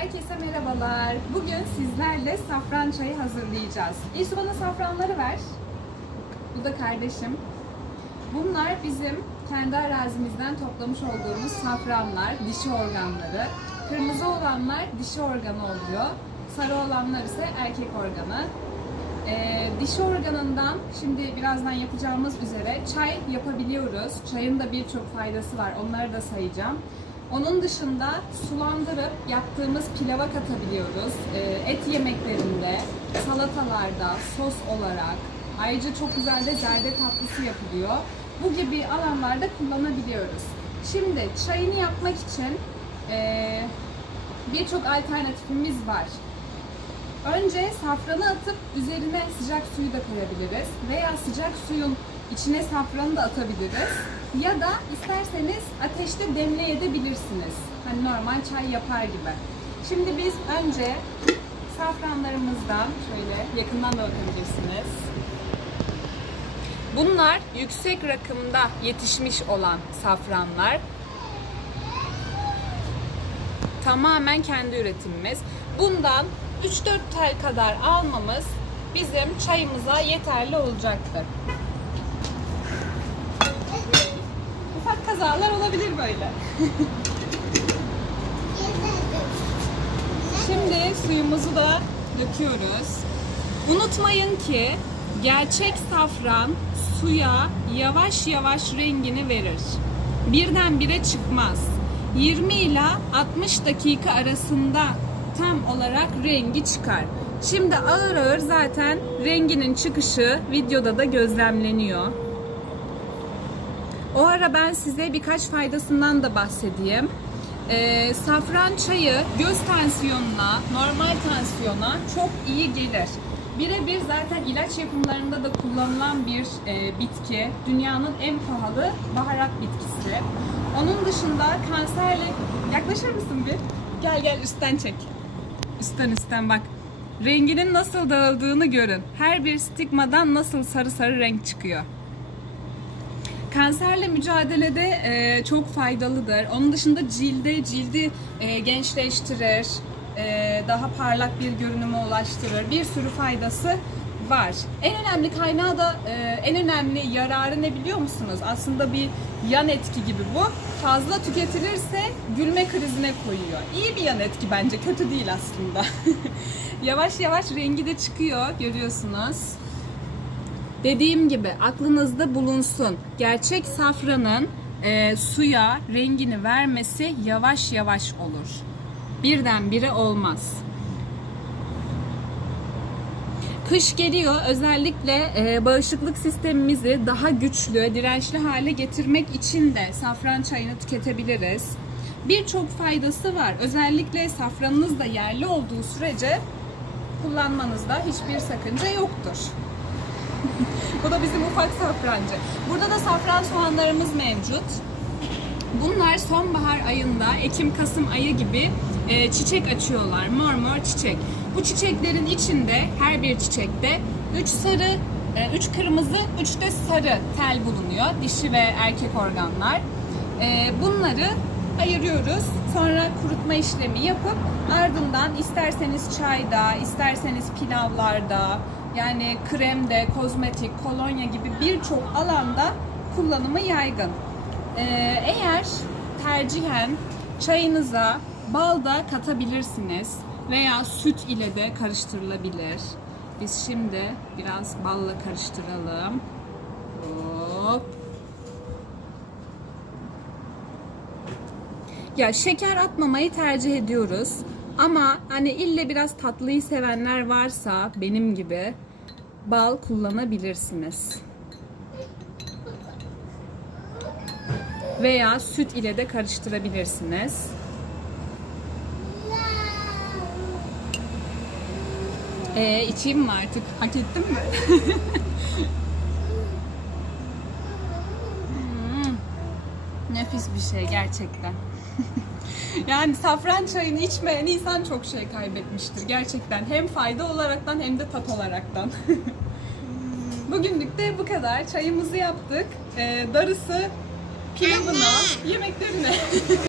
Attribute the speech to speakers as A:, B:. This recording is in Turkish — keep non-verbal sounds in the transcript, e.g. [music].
A: Herkese merhabalar. Bugün sizlerle safran çayı hazırlayacağız. İlsu bana safranları ver. Bu da kardeşim. Bunlar bizim kendi arazimizden toplamış olduğumuz safranlar, dişi organları. Kırmızı olanlar dişi organı oluyor. Sarı olanlar ise erkek organı. Ee, dişi organından şimdi birazdan yapacağımız üzere çay yapabiliyoruz. Çayın da birçok faydası var. Onları da sayacağım. Onun dışında sulandırıp yaptığımız pilava katabiliyoruz. Ee, et yemeklerinde, salatalarda, sos olarak. Ayrıca çok güzel de zerde tatlısı yapılıyor. Bu gibi alanlarda kullanabiliyoruz. Şimdi çayını yapmak için ee, birçok alternatifimiz var. Önce safranı atıp üzerine sıcak suyu da koyabiliriz. Veya sıcak suyun içine safranı da atabiliriz. Ya da isterseniz ateşte demleyebilirsiniz. Hani normal çay yapar gibi. Şimdi biz önce safranlarımızdan şöyle yakından da bakabilirsiniz. Bunlar yüksek rakımda yetişmiş olan safranlar. Tamamen kendi üretimimiz. Bundan 3-4 tel kadar almamız bizim çayımıza yeterli olacaktır. Ufak kazalar olabilir böyle. Şimdi suyumuzu da döküyoruz. Unutmayın ki gerçek safran suya yavaş yavaş rengini verir. Birdenbire çıkmaz. 20 ila 60 dakika arasında tam olarak rengi çıkar. Şimdi ağır ağır zaten renginin çıkışı videoda da gözlemleniyor. O ara ben size birkaç faydasından da bahsedeyim. Ee, safran çayı göz tansiyonuna, normal tansiyona çok iyi gelir. Birebir zaten ilaç yapımlarında da kullanılan bir e, bitki. Dünyanın en pahalı baharat bitkisi. Onun dışında kanserle... Yaklaşır mısın bir? Gel gel üstten çek. Üstten üstten bak. Renginin nasıl dağıldığını görün. Her bir stigmadan nasıl sarı sarı renk çıkıyor. Kanserle mücadelede e, çok faydalıdır. Onun dışında cilde cildi e, gençleştirir, e, daha parlak bir görünüme ulaştırır. Bir sürü faydası var. En önemli kaynağı da e, en önemli yararı ne biliyor musunuz? Aslında bir yan etki gibi bu. Fazla tüketilirse gülme krizine koyuyor. İyi bir yan etki bence, kötü değil aslında. [laughs] yavaş yavaş rengi de çıkıyor görüyorsunuz. Dediğim gibi aklınızda bulunsun. Gerçek safranın e, suya rengini vermesi yavaş yavaş olur. Birdenbire olmaz. Kış geliyor. Özellikle e, bağışıklık sistemimizi daha güçlü, dirençli hale getirmek için de safran çayını tüketebiliriz. Birçok faydası var. Özellikle safranınız da yerli olduğu sürece kullanmanızda hiçbir sakınca yoktur. Bu da bizim ufak safrancı. Burada da safran soğanlarımız mevcut. Bunlar sonbahar ayında, Ekim-Kasım ayı gibi e, çiçek açıyorlar. Mor mor çiçek. Bu çiçeklerin içinde her bir çiçekte 3 sarı, 3 kırmızı, 3 de sarı tel bulunuyor. Dişi ve erkek organlar. E, bunları ayırıyoruz. Sonra kurutma işlemi yapıp ardından isterseniz çayda, isterseniz pilavlarda, yani kremde, kozmetik, kolonya gibi birçok alanda kullanımı yaygın. Ee, eğer tercihen çayınıza bal da katabilirsiniz veya süt ile de karıştırılabilir. Biz şimdi biraz balla karıştıralım. Hop. Ya şeker atmamayı tercih ediyoruz. Ama hani ille biraz tatlıyı sevenler varsa benim gibi bal kullanabilirsiniz. Veya süt ile de karıştırabilirsiniz. Ee, içeyim mi artık? Hak ettim mi? [laughs] Nefis bir şey gerçekten. [laughs] yani safran çayını içmeyen insan çok şey kaybetmiştir gerçekten. Hem fayda olaraktan hem de tat olaraktan. [laughs] Bugünlük de bu kadar. Çayımızı yaptık. Ee, darısı pilavına, yemeklerine. [laughs]